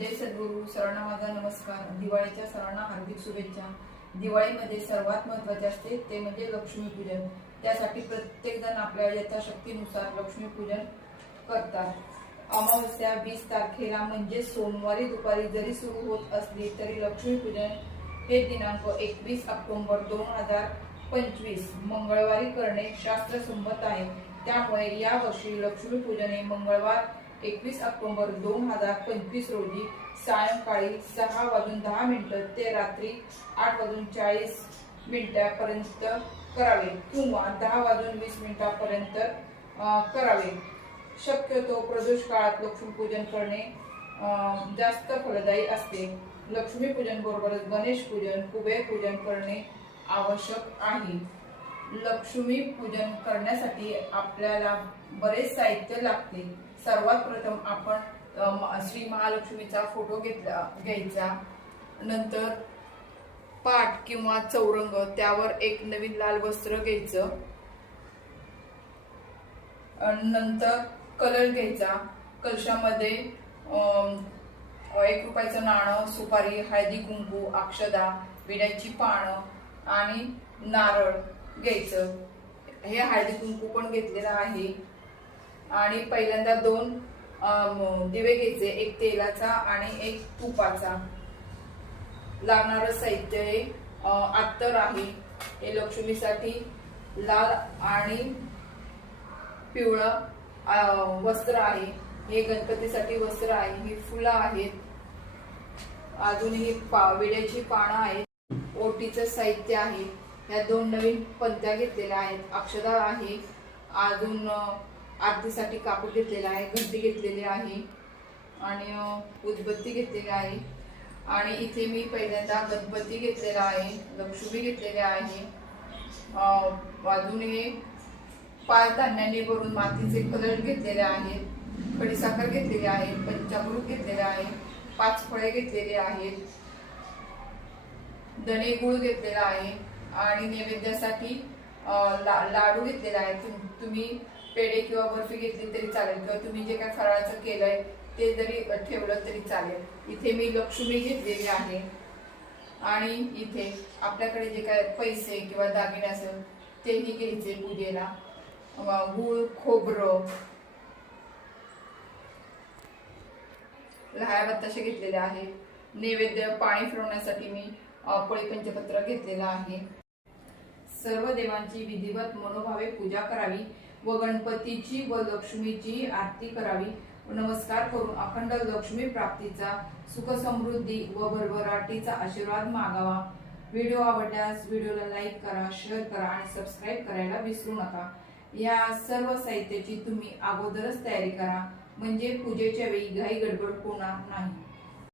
जय सद्गुरू सर्वांना माझा नमस्कार. दिवाळीच्या सर्वांना हार्दिक शुभेच्छा. दिवाळीमध्ये सर्वात महत्त्वाचे असते ते म्हणजे लक्ष्मीपूजन त्यासाठी प्रत्येक जण आपल्या यथाशक्तीनुसार लक्ष्मीपूजन करतात. अमावस्या वीस तारखेला म्हणजे सोमवारी दुपारी जरी सुरू होत असली तरी लक्ष्मीपूजन हे दिनांक एकवीस ऑक्टोबर दोन हजार पंचवीस. मंगळवारी करणे शास्त्रसंमत आहे. त्यामुळे यावर्षी लक्ष्मीपूजन हे मंगळवार एकवीस ऑक्टोबर दोन हजार पंचवीस रोजी सायंकाळी सहा वाजून दहा मिनिटं ते रात्री आठ वाजून चाळीस मिनिटापर्यंत करावे किंवा दहा वाजून वीस मिनिटापर्यंत करावे. शक्यतो प्रदोष काळात लक्ष्मीपूजन करणे जास्त फलदायी असते. लक्ष्मीपूजन बरोबरच गणेश पूजन कुबेर पूजन करणे आवश्यक आहे. लक्ष्मी पूजन करण्यासाठी आपल्याला बरेच साहित्य लागते. सर्वात प्रथम आपण श्री महालक्ष्मीचा फोटो घेतला घ्यायचा. नंतर पाठ किंवा चौरंग त्यावर एक नवीन लाल वस्त्र घ्यायचं. नंतर कलर घ्यायचा. कलशामध्ये एक रुपयाचं नाणं सुपारी हळदी कुंकू अक्षदा विड्याची पानं आणि नारळ. घ्यायचं. हे हळदी कुंकू पण घेतलेलं आहे. आणि पहिल्यांदा दोन दिवे घ्यायचे. एक तेलाचा आणि एक तुपाचा. लागणारं साहित्य हे आत्तर अत्तर आहे. हे लक्ष्मीसाठी लाल आणि पिवळं वस्त्र आहे. हे गणपतीसाठी वस्त्र आहे. ही फुलं आहेत. अजून ही पा विड्याची पानं आहेत. ओटीचं साहित्य आहे. ह्या दोन नवीन पंत्या घेतलेल्या आहेत. अक्षदा आहे. अजून आरतीसाठी कापूर घेतलेला आहे. घंटी घेतलेली आहे. आणि उदबत्ती घेतलेली आहे. आणि इथे मी पहिल्यांदा गणपती घेतलेला आहे. लक्ष्मी घेतलेली आहे. अजून हे पाच धान्यांनी भरून मातीचे कलर घेतलेले आहेत. खडीसाखर घेतलेली आहे. पंचामृत घेतलेले आहे. पाच फळे घेतलेली आहेत. दणे गुळ घेतलेला आहे. आणि नैवेद्यासाठी ला- लाडू घेतलेला आहे. तुम- तुम्ही पेढे किंवा बर्फी घेतली तरी चालेल किंवा तुम्ही जे काय फराळाचं केलंय ते जरी ठेवलं तरी चालेल. इथे मी लक्ष्मी घेतलेली आहे. आणि इथे आपल्याकडे जे काय पैसे किंवा दागिने असेल तेही घ्यायचे पूजेला. गूळ खोबरं. लहाया बत्ताशे घेतलेले आहे. नैवेद्य पाणी फिरवण्यासाठी मी पळी पंचपत्र घेतलेलं आहे. सर्व देवांची विधिवत मनोभावे पूजा करावी व गणपतीची व लक्ष्मीची आरती करावी. नमस्कार करून अखंड लक्ष्मी प्राप्तीचा सुख समृद्धी व भरभराटीचा आशीर्वाद मागावा. व्हिडिओ आवडल्यास व्हिडिओला लाईक करा शेअर करा आणि सबस्क्राईब करायला विसरू नका. या सर्व साहित्याची तुम्ही अगोदरच तयारी करा. म्हणजे पूजेच्या वेळी घाई गडबड होणार नाही.